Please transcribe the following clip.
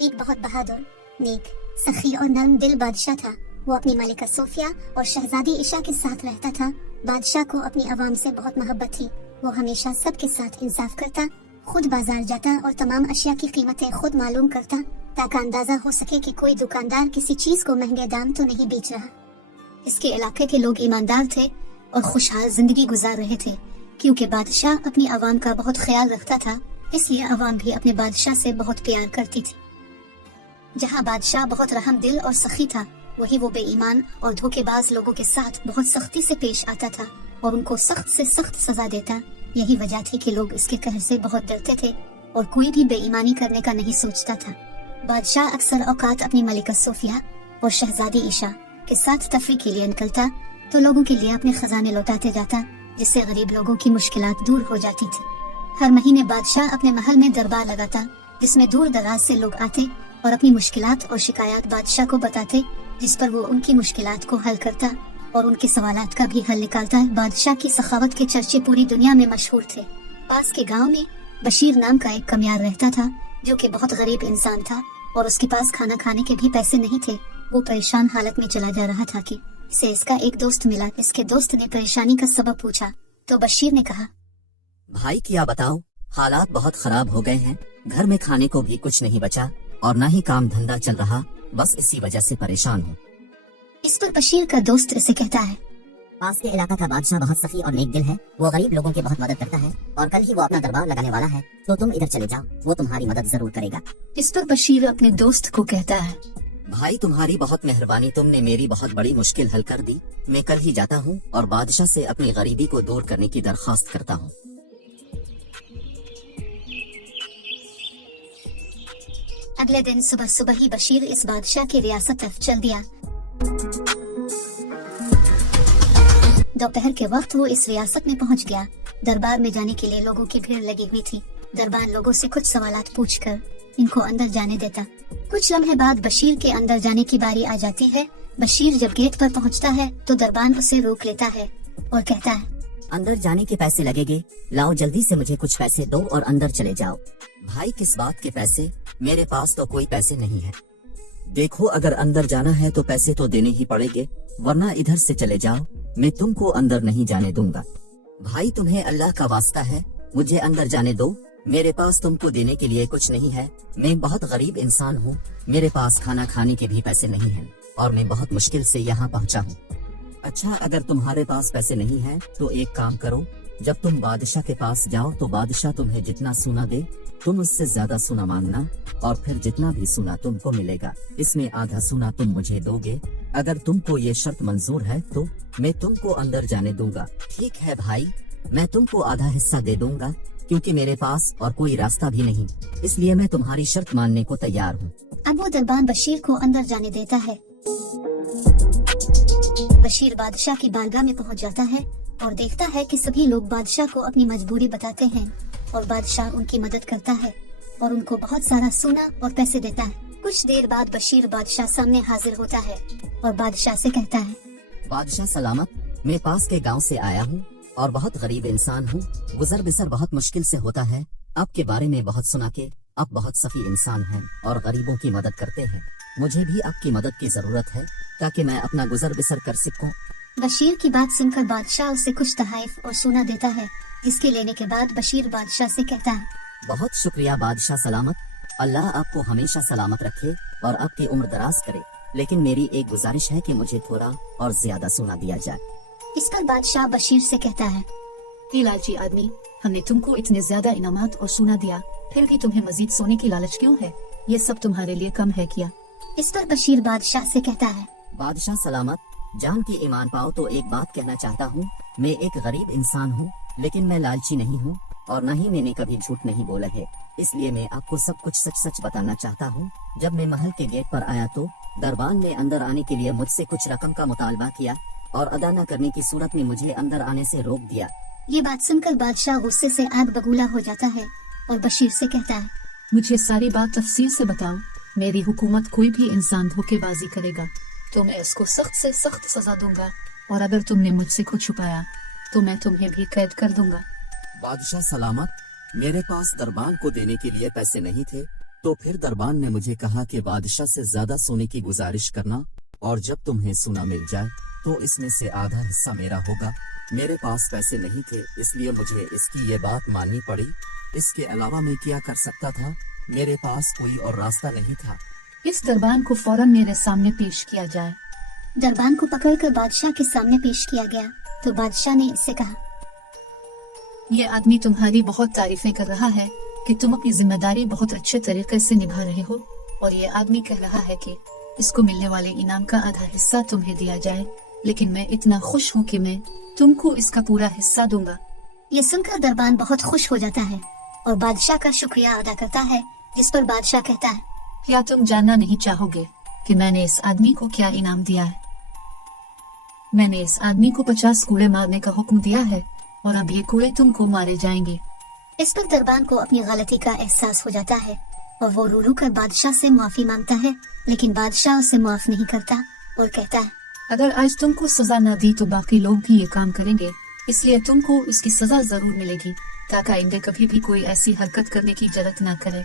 एक बहुत बहादुर, नेक, सखी और नरम दिल बादशाह था। वो अपनी मलिका सोफिया और शहजादी इशा के साथ रहता था। बादशाह को अपनी आवाम से बहुत मोहब्बत थी। वो हमेशा सबके साथ इंसाफ करता, खुद बाजार जाता और तमाम अशिया की कीमतें खुद मालूम करता, ताकि अंदाजा हो सके कि कोई दुकानदार किसी चीज को महंगे दाम तो नहीं बेच रहा। इसके इलाके के लोग ईमानदार थे और खुशहाल जिंदगी गुजार रहे थे, क्योंकि बादशाह अपनी आवाम का बहुत ख्याल रखता था। इसलिए आवाम भी अपने बादशाह से बहुत प्यार करती थी। जहाँ बादशाह बहुत रहम दिल और सखी था, वही वो बेईमान और धोखेबाज लोगों के साथ बहुत सख्ती से पेश आता था और उनको सख्त से सख्त सजा देता। यही वजह थी कि लोग इसके कहर से बहुत डरते थे और कोई भी बेईमानी करने का नहीं सोचता था। बादशाह अक्सर औकात अपनी मलिका सोफिया और शहजादी ईशा के साथ तफरी के लिए निकलता तो लोगों के लिए अपने खजाने लौटाते जाता, जिससे गरीब लोगों की मुश्किलात दूर हो जाती थी। हर महीने बादशाह अपने महल में दरबार लगाता, जिसमें दूर दराज से लोग आते और अपनी मुश्किलात और शिकायत बादशाह को बताते, जिस पर वो उनकी मुश्किलात को हल करता और उनके सवालात का भी हल निकालता। बादशाह की सखावत के चर्चे पूरी दुनिया में मशहूर थे। पास के गांव में बशीर नाम का एक कमियार रहता था, जो कि बहुत गरीब इंसान था और उसके पास खाना खाने के भी पैसे नहीं थे। वो परेशान हालत में चला जा रहा था कि इसे इसका एक दोस्त मिला। इसके दोस्त ने परेशानी का सबब पूछा तो बशीर ने कहा, भाई क्या बताओ, हालात बहुत खराब हो गए हैं। घर में खाने को भी कुछ नहीं बचा और न ही काम धंधा चल रहा, बस इसी वजह से परेशान हूँ। इस पर बशीर का दोस्त इसे कहता है, पास के इलाका का बादशाह बहुत सखी और नेक दिल है। वो गरीब लोगों की बहुत मदद करता है और कल ही वो अपना दरबार लगाने वाला है, तो तुम इधर चले जाओ, वो तुम्हारी मदद जरूर करेगा। इस पर बशीर अपने दोस्त को कहता है, भाई तुम्हारी बहुत मेहरबानी, तुमने मेरी बहुत बड़ी मुश्किल हल कर दी। मैं कल ही जाता हूँ और बादशाह से अपनी गरीबी को दूर करने की दरख्वास्त करता हूँ। अगले दिन सुबह सुबह ही बशीर इस बादशाह की रियासत तरफ चल दिया। दोपहर के वक्त वो इस रियासत में पहुंच गया। दरबार में जाने के लिए लोगों की भीड़ लगी हुई थी। दरबार लोगों से कुछ सवालात पूछकर इनको अंदर जाने देता। कुछ लम्हे बाद बशीर के अंदर जाने की बारी आ जाती है। बशीर जब गेट पर पहुंचता है तो दरबान उसे रोक लेता है और कहता है, अंदर जाने के पैसे लगेंगे, लाओ जल्दी से मुझे कुछ पैसे दो और अंदर चले जाओ। भाई किस बात के पैसे, मेरे पास तो कोई पैसे नहीं है। देखो अगर अंदर जाना है तो पैसे तो देने ही पड़ेंगे, वरना इधर से चले जाओ, मैं तुमको अंदर नहीं जाने दूंगा। भाई तुम्हें अल्लाह का वास्ता है, मुझे अंदर जाने दो, मेरे पास तुमको देने के लिए कुछ नहीं है। मैं बहुत गरीब इंसान हूँ, मेरे पास खाना खाने के भी पैसे नहीं हैं और मैं बहुत मुश्किल से यहाँ पहुँचा हूँ। अच्छा अगर तुम्हारे पास पैसे नहीं है तो एक काम करो, जब तुम बादशाह के पास जाओ तो बादशाह तुम्हें जितना सोना दे तुम उससे ज्यादा सोना मांगना और फिर जितना भी सोना तुमको मिलेगा इसमें आधा सोना तुम मुझे दोगे। अगर तुमको ये शर्त मंजूर है तो मैं तुमको अंदर जाने दूंगा। ठीक है भाई, मैं तुमको आधा हिस्सा दे दूंगा, क्योंकि मेरे पास और कोई रास्ता भी नहीं, इसलिए मैं तुम्हारी शर्त मानने को तैयार हूँ। अब वो दरबान बशीर को अंदर जाने देता है। बशीर बादशाह की बारगाह में पहुंच जाता है और देखता है कि सभी लोग बादशाह को अपनी मजबूरी बताते हैं और बादशाह उनकी मदद करता है और उनको बहुत सारा सोना और पैसे देता है। कुछ देर बाद बशीर बादशाह सामने हाजिर होता है और बादशाह से कहता है, बादशाह सलामत, मैं पास के गांव से आया हूँ और बहुत गरीब इंसान हूँ। गुजर बसर बहुत मुश्किल से होता है। आपके बारे में बहुत सुना के आप बहुत सफी इंसान हैं और गरीबों की मदद करते हैं। मुझे भी आपकी मदद की जरूरत है ताकि मैं अपना गुजर बसर कर सकूं। बशीर की बात सुनकर बादशाह उसे कुछ तहाइफ और सोना देता है, जिसके लेने के बाद बशीर बादशाह से कहता है, बहुत शुक्रिया बादशाह सलामत, अल्लाह आपको हमेशा सलामत रखे और आपकी उम्र दराज करे, लेकिन मेरी एक गुजारिश है कि मुझे थोड़ा और ज्यादा सोना दिया जाए। इस पर बादशाह बशीर से कहता है, लालची आदमी, हमने तुमको इतने ज्यादा इनामात और सोना दिया, फिर भी तुम्हें मजीद सोने की लालच क्यों है? ये सब तुम्हारे लिए कम है क्या? इस पर बशीर बादशाह से कहता है, बादशाह सलामत, जान की ईमान पाओ तो एक बात कहना चाहता हूँ। मैं एक गरीब इंसान हूँ, लेकिन मैं लालची नहीं हूँ और न ही मैंने कभी झूठ नहीं बोला है, इसलिए मैं आपको सब कुछ सच सच बताना चाहता हूँ। जब मैं महल के गेट पर आया तो दरबान ने अंदर आने के लिए मुझसे कुछ रकम का मुतालबा किया और अदा न करने की सूरत में मुझे अंदर आने से रोक दिया। ये बात सुनकर बादशाह गुस्से से आग बबूला हो जाता है और बशीर से कहता है, मुझे सारी बात तफसील से बताओ। मेरी हुकूमत कोई भी इंसान धोखेबाजी करेगा तो मैं इसको सख्त से सख्त सजा दूंगा, और अगर तुमने मुझसे कुछ छुपाया तो मैं तुम्हें भी कैद कर दूंगा। बादशाह सलामत, मेरे पास दरबान को देने के लिए पैसे नहीं थे, तो फिर दरबान ने मुझे कहा कि बादशाह से ज्यादा सोने की गुजारिश करना, और जब तुम्हें सोना मिल जाए तो इसमें से आधा हिस्सा मेरा होगा। मेरे पास पैसे नहीं थे, इसलिए मुझे इसकी ये बात माननी पड़ी। इसके अलावा मैं क्या कर सकता था? मेरे पास कोई और रास्ता नहीं था। इस दरबान को फौरन मेरे सामने पेश किया जाए। दरबान को पकड़कर बादशाह के सामने पेश किया गया तो बादशाह ने इससे कहा, ये आदमी तुम्हारी बहुत तारीफें कर रहा है कि तुम अपनी जिम्मेदारी बहुत अच्छे तरीके से निभा रहे हो, और ये आदमी कह रहा है कि इसको मिलने वाले इनाम का आधा हिस्सा तुम्हें दिया जाए, लेकिन मैं इतना खुश हूँ कि मैं तुमको इसका पूरा हिस्सा दूंगा। ये सुनकर दरबान बहुत खुश हो जाता है और बादशाह का शुक्रिया अदा करता है, जिस पर बादशाह कहता है, क्या तुम जानना नहीं चाहोगे कि मैंने इस आदमी को क्या इनाम दिया है? मैंने इस आदमी को 50 कूड़े मारने का हुक्म दिया है, और अब ये कूड़े तुमको मारे जाएंगे। इस पर दरबान को अपनी गलती का एहसास हो जाता है और वो रो रो कर बादशाह से माफी मांगता है, लेकिन बादशाह उसे माफ नहीं करता और कहता है, अगर आज तुमको सजा न दी तो बाकी लोग भी ये काम करेंगे, इसलिए तुमको इसकी सजा जरूर मिलेगी, ताकि आइंदे कभी भी कोई ऐसी हरकत करने की जरूरत न करे।